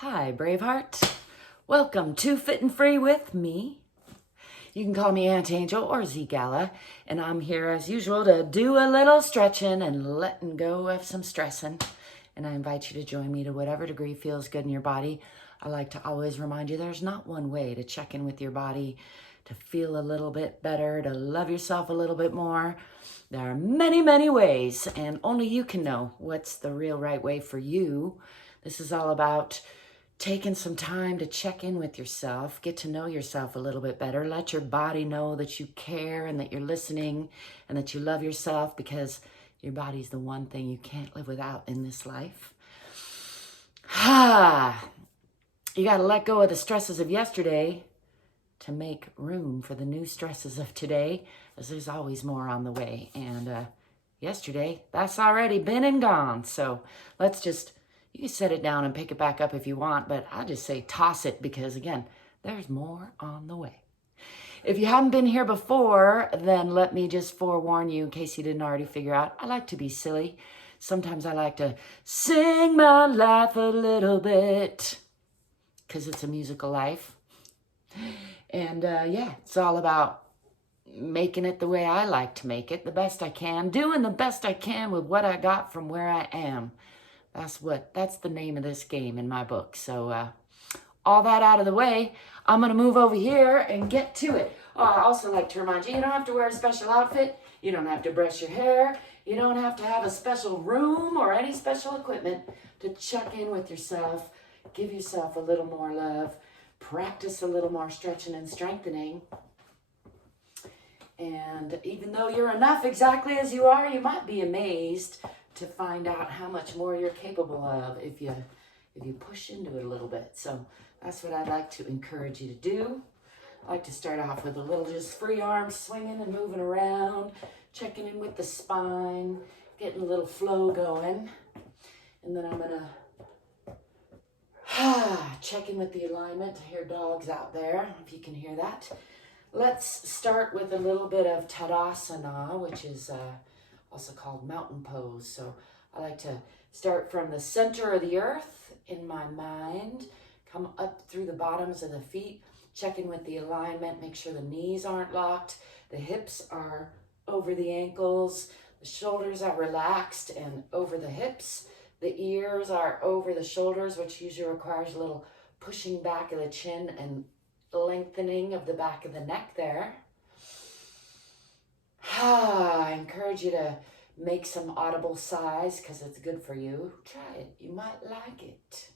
Hi, Braveheart. Welcome to Fit and Free with me. You can call me Aunt Angel or ZGALA, and I'm here as usual to do a little stretching and letting go of some stressing. And I invite you to join me to whatever degree feels good in your body. I like to always remind you there's not one way to check in with your body, to feel a little bit better, to love yourself a little bit more. There are many, many ways, and only you can know what's the real right way for you. This is all about taking some time to check in with yourself, get to know yourself a little bit better, let your body know that you care and that you're listening and that you love yourself, because your body's the one thing you can't live without in this life. You got to let go of the stresses of yesterday to make room for the new stresses of today, as there's always more on the way. And yesterday, that's already been and gone. So you can set it down and pick it back up if you want, but I'll just say toss it, because again, there's more on the way. If you haven't been here before, then let me just forewarn you, in case you didn't already figure out, I like to be silly. Sometimes I like to sing my life a little bit, because it's a musical life. And it's all about making it the way I like to make it, the best I can, doing the best I can with what I got from where I am. That's the name of this game in my book. So all that out of the way, I'm going to move over here and get to it. I also like to remind you, you don't have to wear a special outfit. You don't have to brush your hair. You don't have to have a special room or any special equipment to check in with yourself. Give yourself a little more love. Practice a little more stretching and strengthening. And even though you're enough exactly as you are, you might be amazed to find out how much more you're capable of if you push into it a little bit. So that's what I'd like to encourage you to do. I like to start off with a little just free arms swinging and moving around, checking in with the spine, getting a little flow going. And then I'm gonna check in with the alignment. I hear dogs out there, if you can hear that. Let's start with a little bit of Tadasana, which is also called mountain pose. So I like to start from the center of the earth in my mind, come up through the bottoms of the feet, check in with the alignment, make sure the knees aren't locked, the hips are over the ankles, the shoulders are relaxed and over the hips, the ears are over the shoulders, which usually requires a little pushing back of the chin and lengthening of the back of the neck there. I encourage you to make some audible sighs, because it's good for you. Try it. You might like it.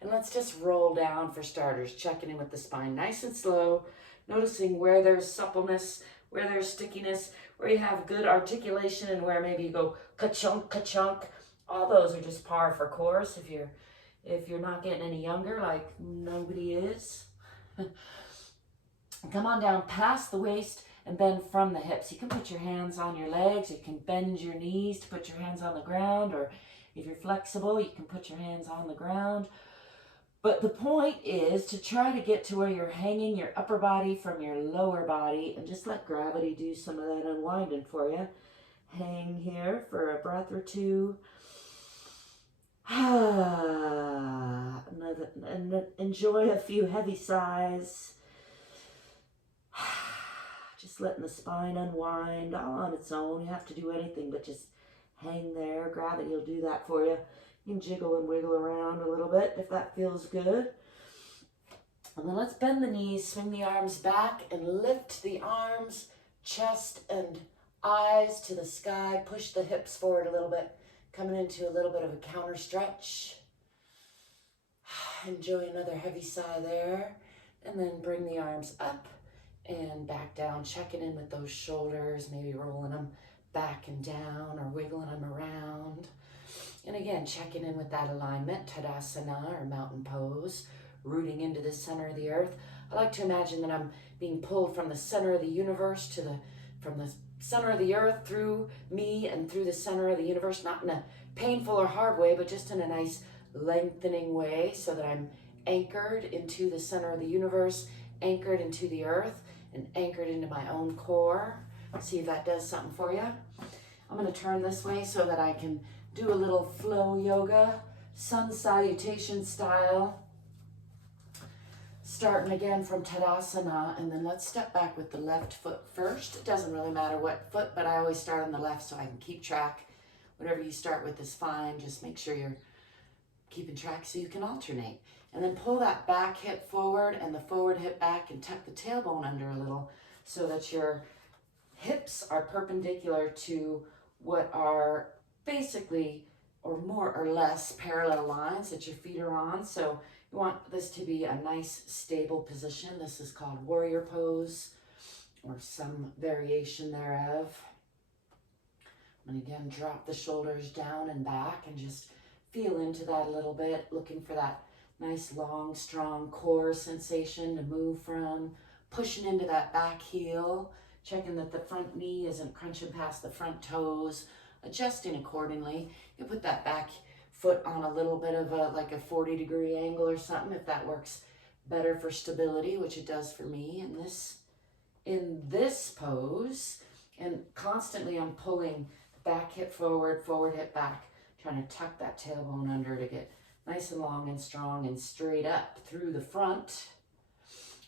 And let's just roll down for starters, checking in with the spine nice and slow, noticing where there's suppleness, where there's stickiness, where you have good articulation, and where maybe you go ka-chunk, ka-chunk. All those are just par for course if you're not getting any younger, like nobody is. Come on down past the waist and bend from the hips. You can put your hands on your legs. You can bend your knees to put your hands on the ground, or if you're flexible, you can put your hands on the ground. But the point is to try to get to where you're hanging your upper body from your lower body, and just let gravity do some of that unwinding for you. Hang here for a breath or two. And enjoy a few heavy sighs. Just letting the spine unwind all on its own. You have to do anything but just hang there. Gravity will do that for you. You can jiggle and wiggle around a little bit if that feels good. And then let's bend the knees, swing the arms back, and lift the arms, chest, and eyes to the sky. Push the hips forward a little bit, coming into a little bit of a counter stretch. Enjoy another heavy sigh there. And then bring the arms up and back down, checking in with those shoulders, maybe rolling them back and down or wiggling them around. And again, checking in with that alignment, Tadasana or mountain pose, rooting into the center of the earth. I like to imagine that I'm being pulled from the center of the universe from the center of the earth through me and through the center of the universe, not in a painful or hard way, but just in a nice lengthening way, so that I'm anchored into the center of the universe, anchored into the earth, and anchored into my own core. See if that does something for you. I'm going to turn this way so that I can do a little flow yoga, sun salutation style. Starting again from Tadasana, and then let's step back with the left foot first. It doesn't really matter what foot, but I always start on the left so I can keep track. Whatever you start with is fine. Just make sure you're keeping track so you can alternate. And then pull that back hip forward and the forward hip back and tuck the tailbone under a little so that your hips are perpendicular to what are basically or more or less parallel lines that your feet are on. So you want this to be a nice stable position. This is called warrior pose or some variation thereof. And again, drop the shoulders down and back and just feel into that a little bit, looking for that nice, long, strong core sensation to move from, pushing into that back heel, checking that the front knee isn't crunching past the front toes, adjusting accordingly. You put that back foot on a little bit of like a 40-degree angle or something if that works better for stability, which it does for me in this pose. And constantly I'm pulling the back hip forward, forward hip back, trying to tuck that tailbone under to get nice and long and strong and straight up through the front.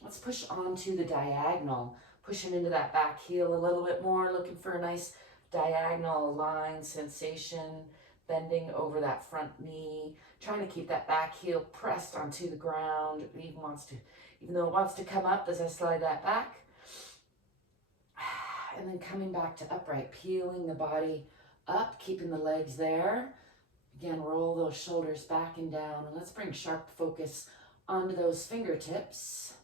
Let's push onto the diagonal, pushing into that back heel a little bit more, looking for a nice diagonal line sensation, bending over that front knee, trying to keep that back heel pressed onto the ground. It even though it wants to come up as I slide that back. And then coming back to upright, peeling the body up, keeping the legs there. Again, roll those shoulders back and down, and let's bring sharp focus onto those fingertips.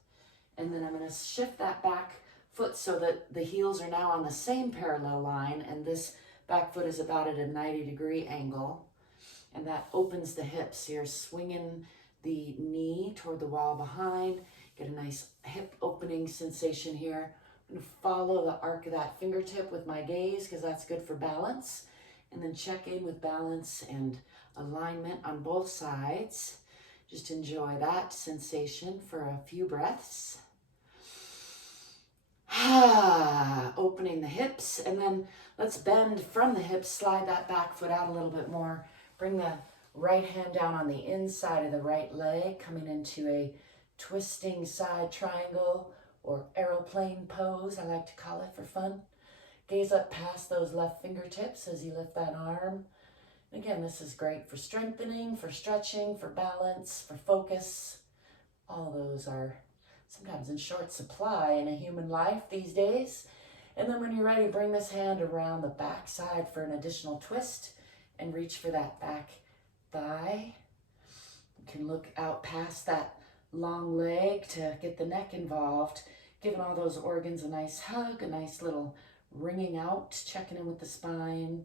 And then I'm going to shift that back foot so that the heels are now on the same parallel line, and this back foot is about at a 90-degree angle. And that opens the hips. You're swinging the knee toward the wall behind. Get a nice hip opening sensation here. I'm going to follow the arc of that fingertip with my gaze because that's good for balance. And then check in with balance and alignment on both sides. Just enjoy that sensation for a few breaths. Opening the hips, and then let's bend from the hips, slide that back foot out a little bit more. Bring the right hand down on the inside of the right leg, coming into a twisting side triangle or aeroplane pose, I like to call it for fun. Gaze up past those left fingertips as you lift that arm. Again, this is great for strengthening, for stretching, for balance, for focus. All those are sometimes in short supply in a human life these days. And then when you're ready, bring this hand around the back side for an additional twist and reach for that back thigh. You can look out past that long leg to get the neck involved, giving all those organs a nice hug, a nice little wringing out, checking in with the spine,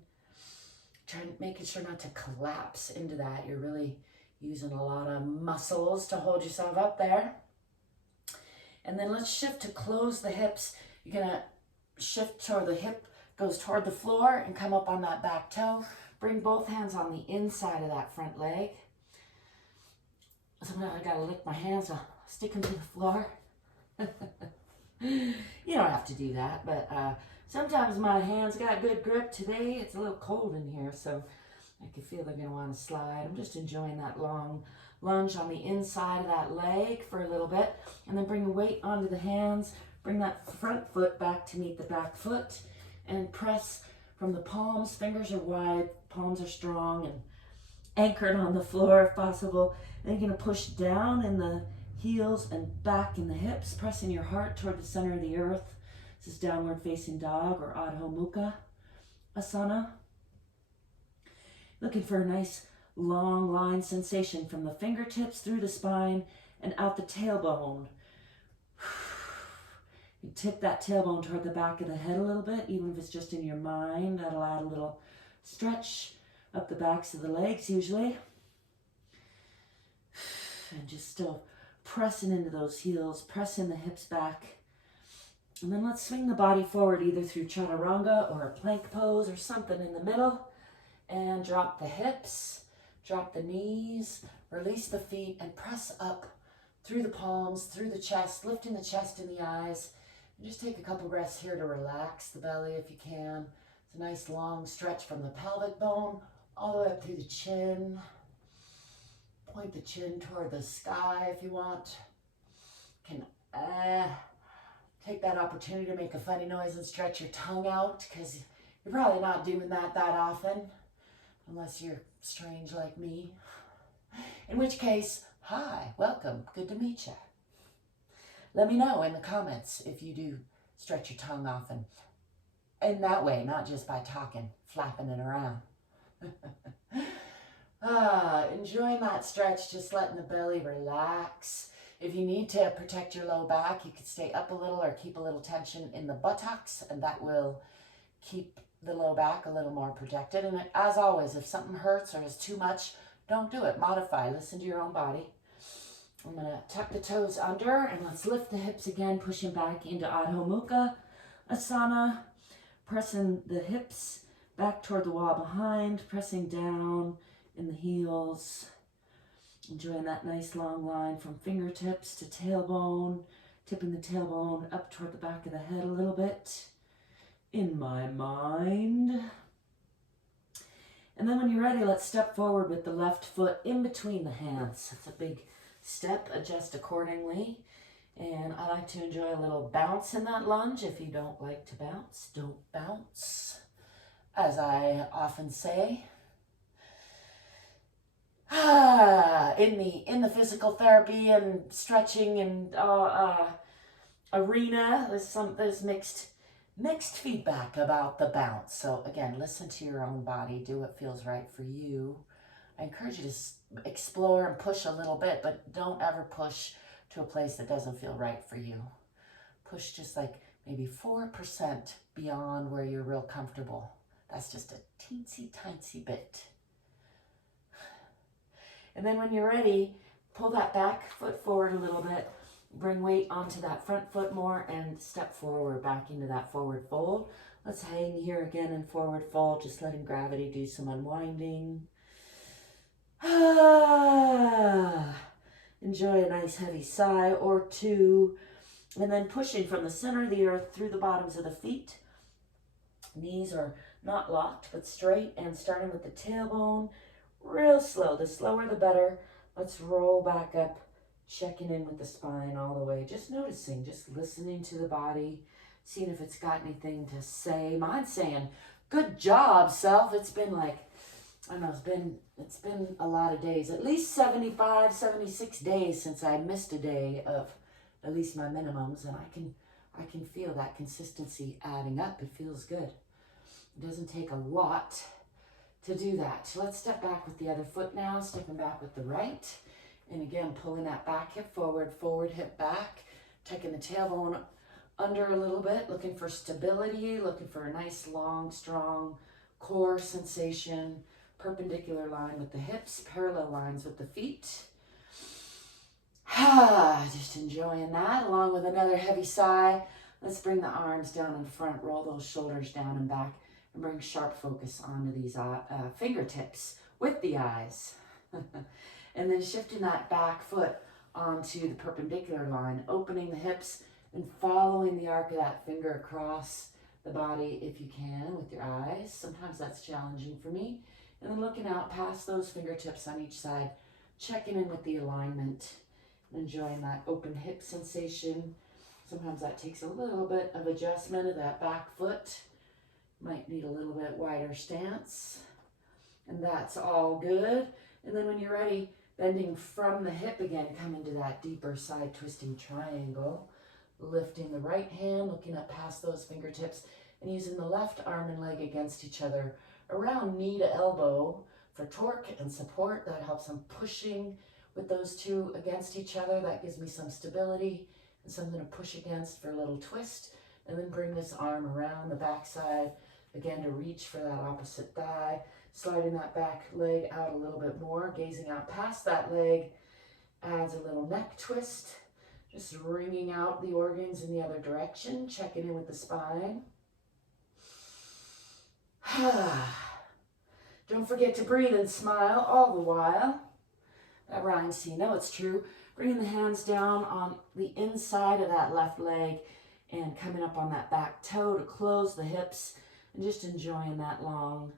making sure not to collapse into that. You're really using a lot of muscles to hold yourself up there. And then let's shift to close the hips. You're gonna shift toward the hip, goes toward the floor and come up on that back toe. Bring both hands on the inside of that front leg. Sometimes I gotta lick my hands, I'll stick them to the floor. You don't have to do that, but sometimes my hands got good grip. Today it's a little cold in here, so I can feel they're gonna wanna slide. I'm just enjoying that long lunge on the inside of that leg for a little bit, and then bring the weight onto the hands. Bring that front foot back to meet the back foot and press from the palms. Fingers are wide, palms are strong and anchored on the floor if possible. Then you're going to push down in the heels and back in the hips, pressing your heart toward the center of the earth. This is downward facing dog or Adho Mukha Asana. Looking for a nice long line sensation from the fingertips through the spine and out the tailbone. You tip that tailbone toward the back of the head a little bit, even if it's just in your mind. That'll add a little stretch up the backs of the legs usually. And just still pressing into those heels, pressing the hips back. And then let's swing the body forward either through chaturanga or a plank pose or something in the middle. And drop the hips, drop the knees, release the feet, and press up through the palms, through the chest, lifting the chest and the eyes. And just take a couple breaths here to relax the belly if you can. It's a nice long stretch from the pelvic bone all the way up through the chin. Point the chin toward the sky if you want. Can take that opportunity to make a funny noise and stretch your tongue out, because you're probably not doing that often, unless you're strange like me. In which case, hi, welcome, good to meet you. Let me know in the comments if you do stretch your tongue often. In that way, not just by talking, flapping it around. Enjoying that stretch, just letting the belly relax. If you need to protect your low back, you could stay up a little or keep a little tension in the buttocks, and that will keep the low back a little more protected. And as always, if something hurts or is too much, don't do it. Modify. Listen to your own body. I'm going to tuck the toes under, and let's lift the hips again, pushing back into Adho Mukha Asana, pressing the hips back toward the wall behind, pressing down in the heels. Enjoying that nice long line from fingertips to tailbone, tipping the tailbone up toward the back of the head a little bit in my mind. And then when you're ready, let's step forward with the left foot in between the hands. It's a big step, adjust accordingly. And I like to enjoy a little bounce in that lunge. If you don't like to bounce, don't bounce. As I often say, in the physical therapy and stretching and arena, there's mixed feedback about the bounce. So again, listen to your own body, do what feels right for you. I encourage you to explore and push a little bit, but don't ever push to a place that doesn't feel right for you. Push just like maybe 4% beyond where you're real comfortable. That's just a teensy bit. And then when you're ready, pull that back foot forward a little bit, bring weight onto that front foot more, and step forward back into that forward fold. Let's hang here again in forward fold, just letting gravity do some unwinding. Enjoy a nice heavy sigh or two, and then pushing from the center of the earth through the bottoms of the feet. Knees are not locked, but straight, and starting with the tailbone, real slow. The slower the better. Let's roll back up, checking in with the spine all the way. Just noticing, just listening to the body, seeing if it's got anything to say. Mine's saying, good job, self. It's been like, I don't know, it's been a lot of days, at least 75, 76 days since I missed a day of at least my minimums, and I can feel that consistency adding up. It feels good. It doesn't take a lot to do that. So let's step back with the other foot now, stepping back with the right. And again, pulling that back hip forward, forward hip back, tucking the tailbone under a little bit, looking for stability, looking for a nice, long, strong core sensation, perpendicular line with the hips, parallel lines with the feet. Just enjoying that, along with another heavy sigh. Let's bring the arms down in front, roll those shoulders down and back, and bring sharp focus onto these fingertips with the eyes. And then shifting that back foot onto the perpendicular line, opening the hips and following the arc of that finger across the body if you can with your eyes. Sometimes that's challenging for me. And then looking out past those fingertips on each side, checking in with the alignment, enjoying that open hip sensation. Sometimes that takes a little bit of adjustment of that back foot. Might need a little bit wider stance, and that's all good. And then when you're ready, bending from the hip again, coming to that deeper side twisting triangle, lifting the right hand, looking up past those fingertips, and using the left arm and leg against each other around knee to elbow for torque and support. That helps. I'm pushing with those two against each other. That gives me some stability and something to push against for a little twist. And then bring this arm around the backside again to reach for that opposite thigh, sliding that back leg out a little bit more, gazing out past that leg, adds a little neck twist, just wringing out the organs in the other direction, checking in with the spine. Don't forget to breathe and smile all the while. That rhymes, so you know it's true. Bringing the hands down on the inside of that left leg and coming up on that back toe to close the hips, and just enjoying that long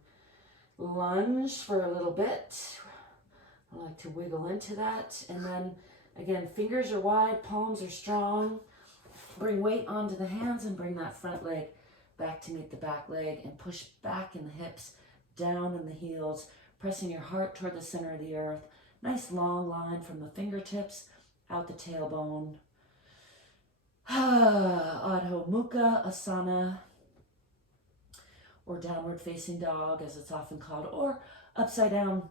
lunge for a little bit. I like to wiggle into that. And then, again, fingers are wide, palms are strong. Bring weight onto the hands and bring that front leg back to meet the back leg and push back in the hips, down in the heels, pressing your heart toward the center of the earth. Nice long line from the fingertips out the tailbone. Adho Mukha Asana, or downward facing dog as it's often called, or upside down.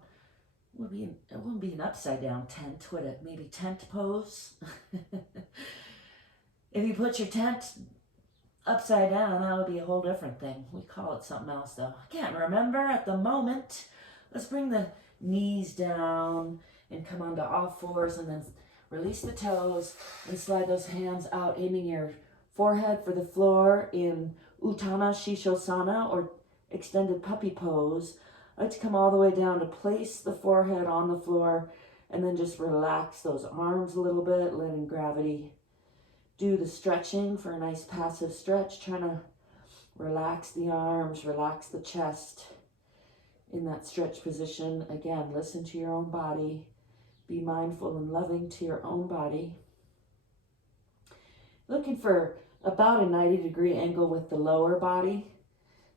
It wouldn't be an upside down tent, would it? Maybe tent pose. If you put your tent upside down, that would be a whole different thing. We call it something else though. I can't remember at the moment. Let's bring the knees down and come onto all fours and then release the toes and slide those hands out, aiming your forehead for the floor in Uttana Shishosana or extended puppy pose. I like to come all the way down to place the forehead on the floor and then just relax those arms a little bit, letting gravity do the stretching for a nice passive stretch, trying to relax the arms, relax the chest in that stretch position. Again, listen to your own body. Be mindful and loving to your own body. Looking for about a 90-degree angle with the lower body.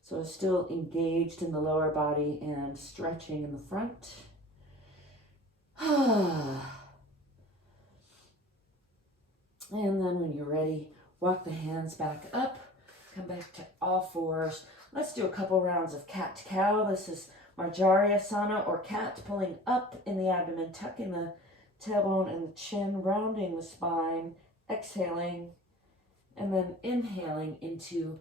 So still engaged in the lower body and stretching in the front. And then when you're ready, walk the hands back up, come back to all fours. Let's do a couple rounds of cat to cow. This is Marjarasana or cat, pulling up in the abdomen, tucking the tailbone and the chin, rounding the spine, exhaling, and then inhaling into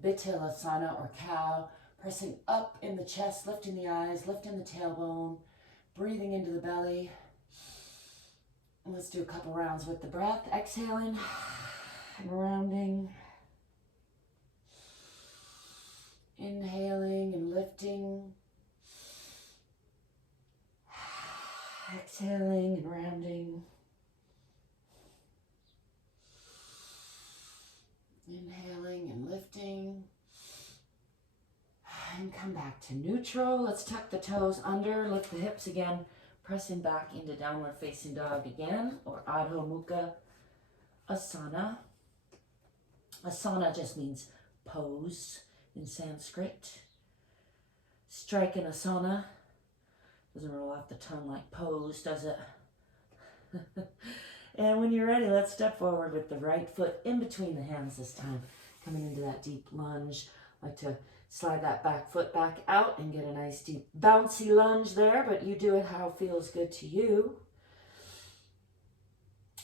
Bitilasana or cow, pressing up in the chest, lifting the eyes, lifting the tailbone, breathing into the belly. And let's do a couple rounds with the breath, exhaling and rounding, inhaling and lifting, exhaling and rounding, inhaling and lifting, and come back to neutral. Let's tuck the toes under, lift the hips again, pressing back into downward facing dog again, or Adho Mukha Asana. Asana just means pose in Sanskrit. Strike an asana. Doesn't roll off the tongue like pose, does it? And when you're ready, let's step forward with the right foot in between the hands this time. Coming into that deep lunge. Like to slide that back foot back out and get a nice deep bouncy lunge there, but you do it how it feels good to you.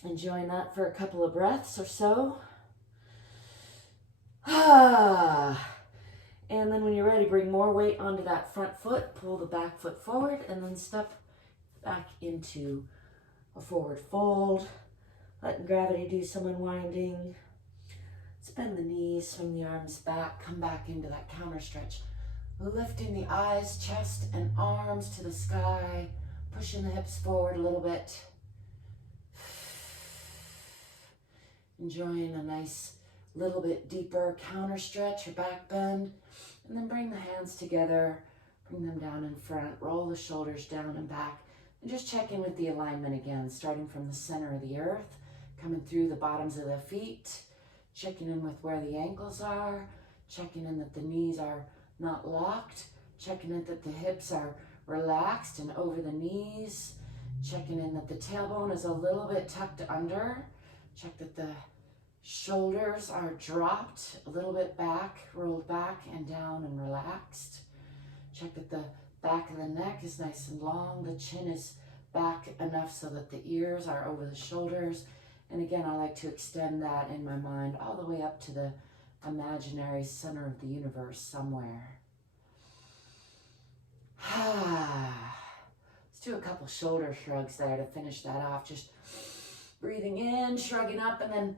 Enjoying that for a couple of breaths or so. And then when you're ready, bring more weight onto that front foot, pull the back foot forward, and then step back into a forward fold. Letting gravity do some unwinding. Bend the knees, swing the arms back, come back into that counter stretch. Lifting the eyes, chest, and arms to the sky, pushing the hips forward a little bit. Enjoying a nice little bit deeper counter stretch or back bend. And then bring the hands together, bring them down in front, roll the shoulders down and back. And just check in with the alignment again, starting from the center of the earth, coming through the bottoms of the feet, checking in with where the ankles are, checking in that the knees are not locked, checking in that the hips are relaxed and over the knees, checking in that the tailbone is a little bit tucked under, check that the shoulders are dropped a little bit back, rolled back and down and relaxed. Check that the back of the neck is nice and long, the chin is back enough so that the ears are over the shoulders. And again, I like to extend that in my mind all the way up to the imaginary center of the universe somewhere. Let's do a couple shoulder shrugs there to finish that off. Just breathing in, shrugging up, and then